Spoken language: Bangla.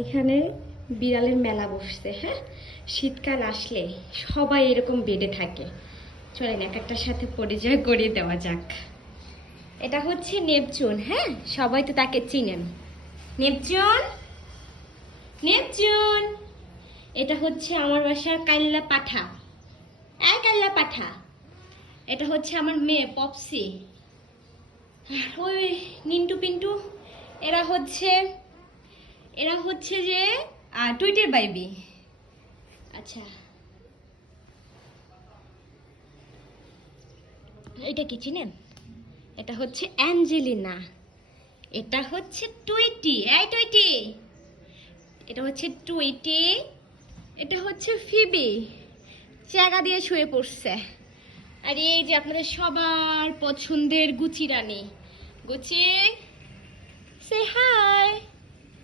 এখানে বিড়ালের মেলা বসছে। হ্যাঁ, শীতকাল আসলে সবাই এরকম বেডে থাকে। চলেন এক একটার সাথে পরিচয় করিয়ে দেওয়া যাক। এটা হচ্ছে নেপচুন। হ্যাঁ, সবাই তো তাকে চিনেন। Neptune, Neptune. এটা হচ্ছে আমার বাসার কাল্লা পাঠা। এই কাল্লা পাঠা। এটা হচ্ছে আমার মেয়ে পপসি। ওই নিন্টু পিন্টু। এরা হচ্ছে যে টুইটের বাইবি। আচ্ছা, এটা কি চিনেন? এটা হচ্ছে অ্যাঞ্জেলিনা। এটা হচ্ছে টুইটি। এই টুইটি। এটা হচ্ছে টুইটি। এটা হচ্ছে ফিবি, জায়গা দিয়ে শুয়ে পড়ছে। আর এই যে আপনাদের সবার পছন্দের গুচি রানী। গুচি, সে হাই।